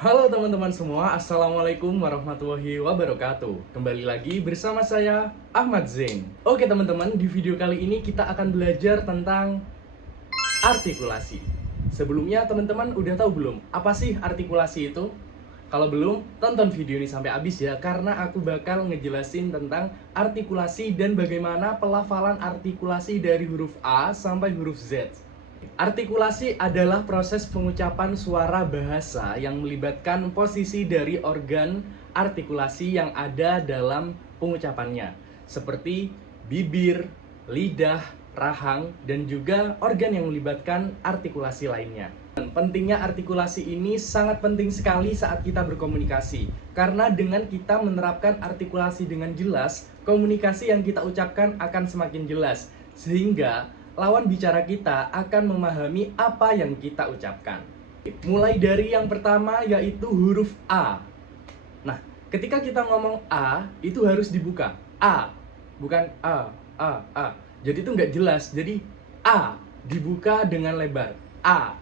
Halo teman-teman semua, Assalamualaikum warahmatullahi wabarakatuh. Kembali lagi bersama saya, Ahmad Zain. Oke teman-teman, di video kali ini kita akan belajar tentang artikulasi. Sebelumnya teman-teman udah tahu belum, apa sih artikulasi itu? Kalau belum, tonton video ini sampai habis ya, karena aku bakal ngejelasin tentang artikulasi dan bagaimana pelafalan artikulasi dari huruf A sampai huruf Z. Artikulasi adalah proses pengucapan suara bahasa yang melibatkan posisi dari organ artikulasi yang ada dalam pengucapannya, seperti bibir, lidah, rahang, dan juga organ yang melibatkan artikulasi lainnya. Pentingnya artikulasi ini sangat penting sekali saat kita berkomunikasi, karena dengan kita menerapkan artikulasi dengan jelas, komunikasi yang kita ucapkan akan semakin jelas, sehingga lawan bicara kita akan memahami apa yang kita ucapkan. Mulai dari yang pertama yaitu huruf A. Nah, ketika kita ngomong A, itu harus dibuka. A, bukan A. Jadi itu nggak jelas. Jadi A dibuka dengan lebar. A.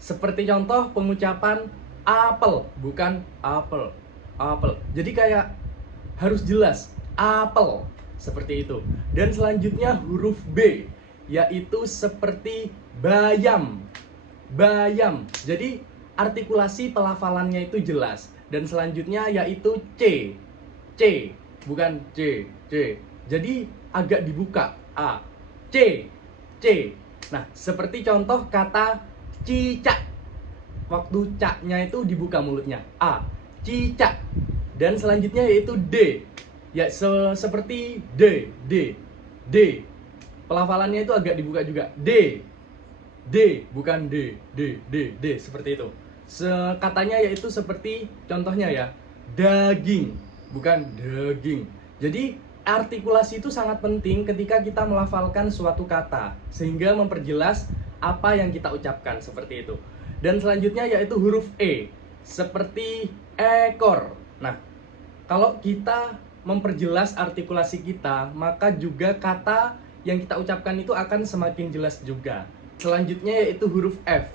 Seperti contoh pengucapan apel, bukan apel. Apel. Jadi kayak harus jelas. Apel. Seperti itu. Dan selanjutnya huruf B, yaitu seperti bayam. Bayam. Jadi artikulasi pelafalannya itu jelas. Dan selanjutnya yaitu C. C, bukan C. C. Jadi agak dibuka. A. C. C. Nah, seperti contoh kata cicak. Waktu caknya itu dibuka mulutnya. A. Cicak. Dan selanjutnya yaitu D. Ya, seperti D. D. D. Pelafalannya itu agak dibuka juga. D. D, bukan D. D. D. D. Seperti itu. Katanya yaitu seperti contohnya ya. Daging, bukan daging. Jadi artikulasi itu sangat penting ketika kita melafalkan suatu kata, sehingga memperjelas apa yang kita ucapkan, seperti itu. Dan selanjutnya yaitu huruf E, seperti ekor. Nah, kalau kita memperjelas artikulasi kita, maka juga kata yang kita ucapkan itu akan semakin jelas juga. Selanjutnya yaitu huruf F.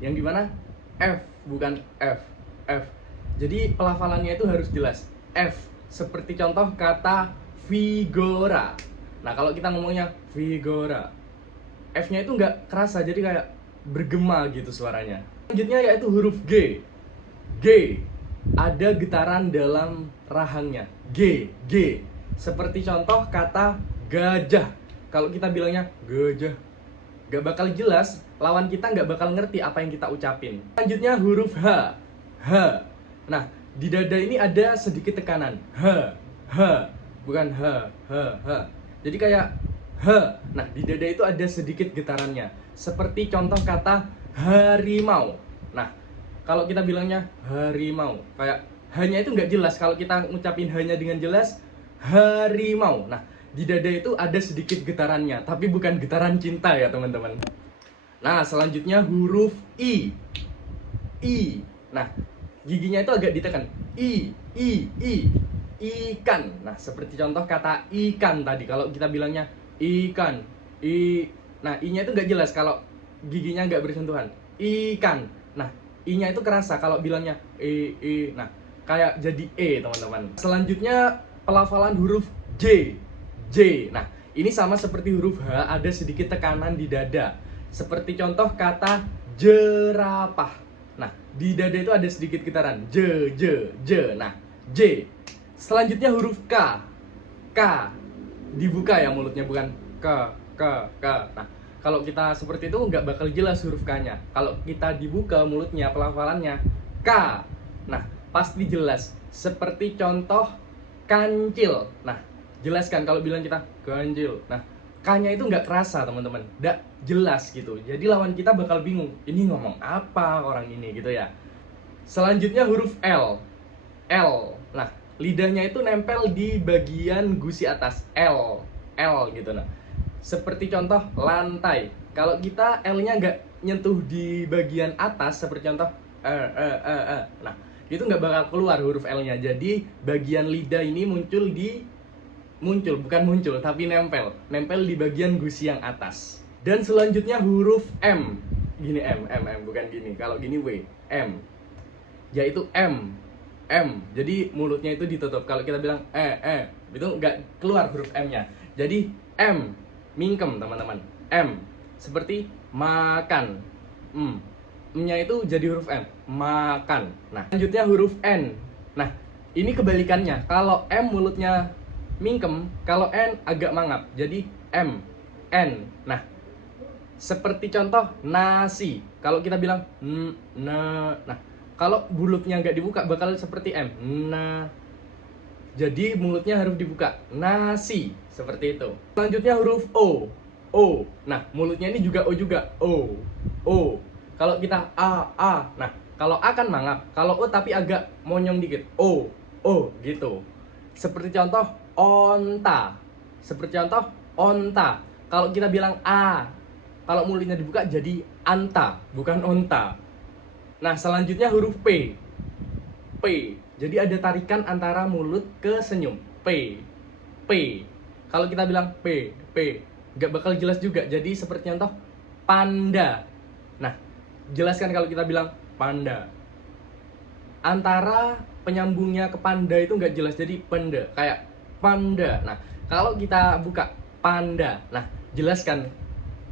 Yang gimana? F, bukan F. F. Jadi pelafalannya itu harus jelas. F. Seperti contoh kata Vigora. Nah, kalau kita ngomongnya Vigora, F-nya itu nggak kerasa, jadi kayak bergema gitu suaranya. Selanjutnya yaitu huruf G. G. Ada getaran dalam rahangnya. G. G. Seperti contoh kata gajah. Kalau kita bilangnya gajah, gak bakal jelas, lawan kita gak bakal ngerti apa yang kita ucapin. Selanjutnya huruf H. H. Nah, di dada ini ada sedikit tekanan. H. H. Bukan H. H. H. Jadi kayak H. Nah, di dada itu ada sedikit getarannya. Seperti contoh kata harimau. Nah, kalau kita bilangnya harimau, kayak H-nya itu gak jelas. Kalau kita ngucapin H-nya dengan jelas, harimau. Nah, di dada itu ada sedikit getarannya, tapi bukan getaran cinta ya teman-teman. Nah, selanjutnya huruf I. I. Nah, giginya itu agak ditekan. I. Ikan. Nah, seperti contoh kata ikan tadi. Kalau kita bilangnya ikan. Nah, I-nya itu nggak jelas kalau giginya nggak bersentuhan. Ikan. Nah, I-nya itu kerasa kalau bilangnya Nah, kayak jadi E teman-teman. Selanjutnya pelafalan huruf J. J. Nah, ini sama seperti huruf H, ada sedikit tekanan di dada. Seperti contoh kata jerapah. Nah, di dada itu ada sedikit getaran. J. Nah, J. Selanjutnya huruf K. K. Dibuka ya mulutnya, bukan K. Nah, kalau kita seperti itu nggak bakal jelas huruf K-nya. Kalau kita dibuka mulutnya, pelafalannya K. Nah, pasti jelas. Seperti contoh kancil. Nah, jelaskan kalau bilang kita ganjil. Nah, K-nya itu nggak kerasa teman-teman, nggak jelas gitu. Jadi lawan kita bakal bingung, ini ngomong apa orang ini gitu ya. Selanjutnya huruf L. L. Nah, lidahnya itu nempel di bagian gusi atas. L. L gitu. Nah, seperti contoh lantai. Kalau kita L-nya nggak nyentuh di bagian atas, seperti contoh nah, itu nggak bakal keluar huruf L-nya. Jadi bagian lidah ini muncul tapi nempel di bagian gusi yang atas. Dan selanjutnya huruf M. Gini M, bukan gini. Kalau gini W, M. yaitu M. M. Jadi mulutnya itu ditutup. Kalau kita bilang itu nggak keluar huruf M-nya. Jadi M, mingkem teman-teman. M. Seperti makan. M-nya itu jadi huruf M. Makan. Nah, selanjutnya huruf N. Nah, ini kebalikannya. Kalau M mulutnya mingkem, kalau N agak mangap. Jadi M, N. Nah, seperti contoh nasi. Kalau kita bilang nah, kalau mulutnya nggak dibuka bakal seperti M. Nah, jadi mulutnya harus dibuka. Nasi, seperti itu. Selanjutnya huruf O. O. Nah, mulutnya ini juga O juga. O. O. Kalau kita A. Nah, kalau A kan mangap. Kalau O tapi agak monyong dikit. O. O gitu. Seperti contoh onta. Seperti contoh onta. Kalau kita bilang A, kalau mulutnya dibuka jadi anta, bukan onta. Nah, selanjutnya huruf P. P. Jadi ada tarikan antara mulut ke senyum. P. P. Kalau kita bilang P, nggak bakal jelas juga. Jadi seperti contoh panda. Nah, jelaskan kalau kita bilang panda. Antara penyambungnya ke panda itu nggak jelas, jadi panda. Kayak panda. Nah, kalau kita buka panda. Nah, jelaskan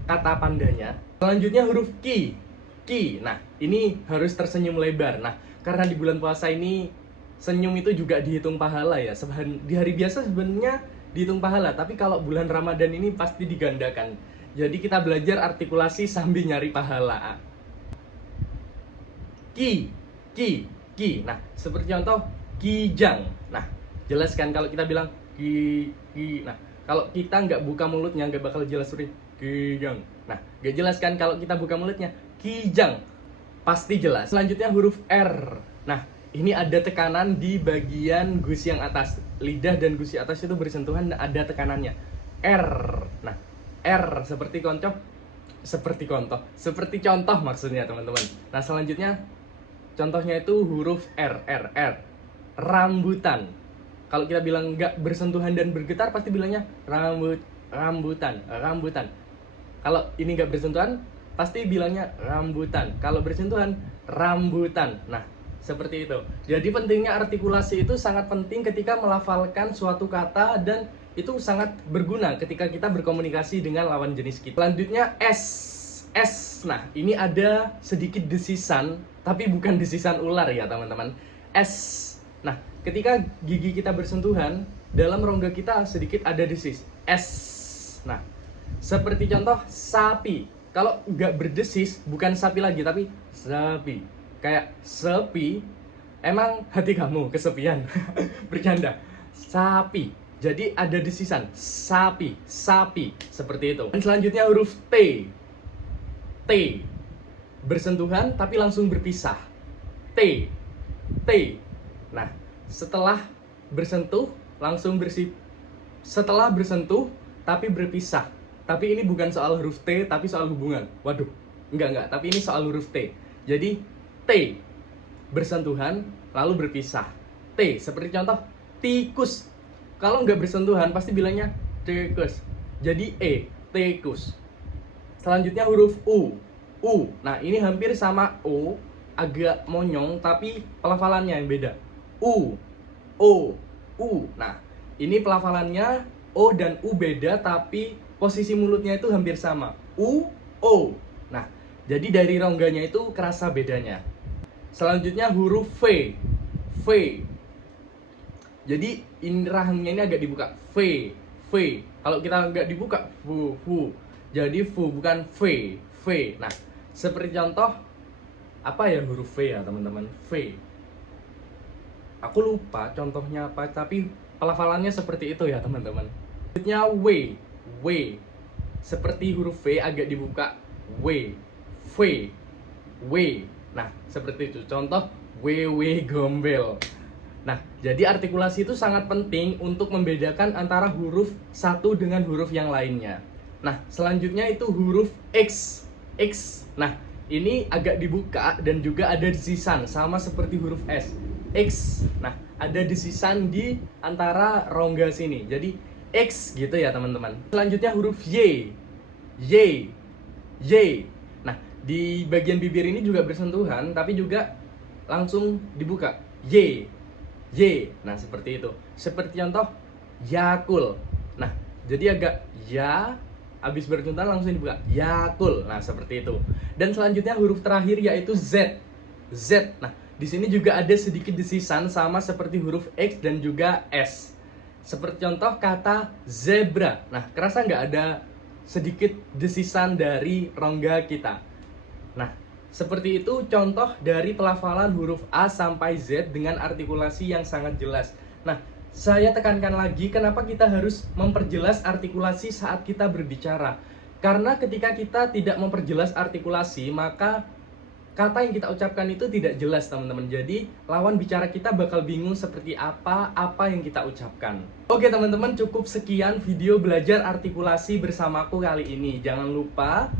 kata pandanya. Selanjutnya huruf Ki. Ki. Nah, ini harus tersenyum lebar. Nah, karena di bulan puasa ini senyum itu juga dihitung pahala ya. Di hari biasa sebenarnya dihitung pahala, tapi kalau bulan Ramadan ini pasti digandakan. Jadi kita belajar artikulasi sambil nyari pahala. Ki. Ki. Ki. Nah, seperti contoh kijang. Nah, jelaskan kalau kita bilang ki. Nah, kalau kita nggak buka mulutnya nggak bakal jelas seperti kijang. Nah, nggak jelaskan kalau kita buka mulutnya kijang, pasti jelas. Selanjutnya huruf R. Nah, ini ada tekanan di bagian gusi yang atas. Lidah dan gusi atas itu bersentuhan dan ada tekanannya. R. Nah, R seperti contoh maksudnya teman-teman. Nah, selanjutnya contohnya itu huruf R. Rambutan. Kalau kita bilang nggak bersentuhan dan bergetar pasti bilangnya rambutan. Kalau ini nggak bersentuhan pasti bilangnya rambutan. Kalau bersentuhan rambutan. Nah, seperti itu. Jadi pentingnya artikulasi itu sangat penting ketika melafalkan suatu kata, dan itu sangat berguna ketika kita berkomunikasi dengan lawan jenis kita. Selanjutnya S. Nah, ini ada sedikit desisan, tapi bukan desisan ular ya teman-teman. S. Nah, ketika gigi kita bersentuhan, dalam rongga kita sedikit ada desis. S. Nah, seperti contoh sapi. Kalau nggak berdesis, bukan sapi lagi, tapi sapi. Kayak sepi, emang hati kamu kesepian. Bercanda. Sapi. Jadi ada desisan. Sapi. Seperti itu. Dan selanjutnya huruf T. T. Bersentuhan, tapi langsung berpisah. T. Nah, setelah bersentuh, setelah bersentuh, tapi berpisah. Tapi ini bukan soal huruf T, tapi soal hubungan. Waduh, enggak. Tapi ini soal huruf T. Jadi, T. Bersentuhan, lalu berpisah. T. Seperti contoh, tikus. Kalau nggak bersentuhan, pasti bilangnya tikus. Jadi, tikus. Selanjutnya huruf U. Nah, ini hampir sama O. Agak monyong, tapi pelafalannya yang beda. U. Nah, ini pelafalannya O dan U beda, tapi posisi mulutnya itu hampir sama. O. Nah, jadi dari rongganya itu kerasa bedanya. Selanjutnya huruf V. Jadi ini rahangnya ini agak dibuka. V. Kalau kita nggak dibuka, V. Jadi V bukan V. Nah, seperti contoh, apa ya huruf V ya teman-teman? V. Aku lupa contohnya apa, tapi pelafalannya seperti itu ya teman-teman. Selanjutnya W. Seperti huruf V agak dibuka. W. Nah, seperti itu. Contoh wewe gombel. Nah, jadi artikulasi itu sangat penting untuk membedakan antara huruf satu dengan huruf yang lainnya. Nah, selanjutnya itu huruf X. Nah, ini agak dibuka dan juga ada desisan, sama seperti huruf S. X. Nah, ada desisan di antara rongga sini. Jadi X gitu ya teman-teman. Selanjutnya huruf Y. Nah, di bagian bibir ini juga bersentuhan, tapi juga langsung dibuka. Y. Y. Nah, seperti itu. Seperti contoh Yakul. Nah, jadi agak ya, habis bercontohan langsung dibuka. Yakul. Nah, seperti itu. Dan selanjutnya huruf terakhir yaitu Z. Z. Nah, di sini juga ada sedikit desisan sama seperti huruf X dan juga S. Seperti contoh kata zebra. Nah, kerasa nggak ada sedikit desisan dari rongga kita? Nah, seperti itu contoh dari pelafalan huruf A sampai Z dengan artikulasi yang sangat jelas. Nah, saya tekankan lagi kenapa kita harus memperjelas artikulasi saat kita berbicara. Karena ketika kita tidak memperjelas artikulasi, maka kata yang kita ucapkan itu tidak jelas, teman-teman. Jadi, lawan bicara kita bakal bingung seperti apa yang kita ucapkan. Oke, teman-teman, cukup sekian video belajar artikulasi bersamaku kali ini. Jangan lupa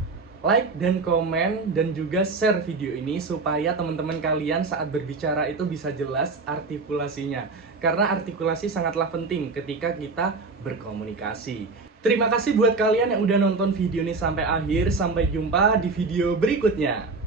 like dan komen dan juga share video ini supaya teman-teman kalian saat berbicara itu bisa jelas artikulasinya. Karena artikulasi sangatlah penting ketika kita berkomunikasi. Terima kasih buat kalian yang udah nonton video ini sampai akhir. Sampai jumpa di video berikutnya.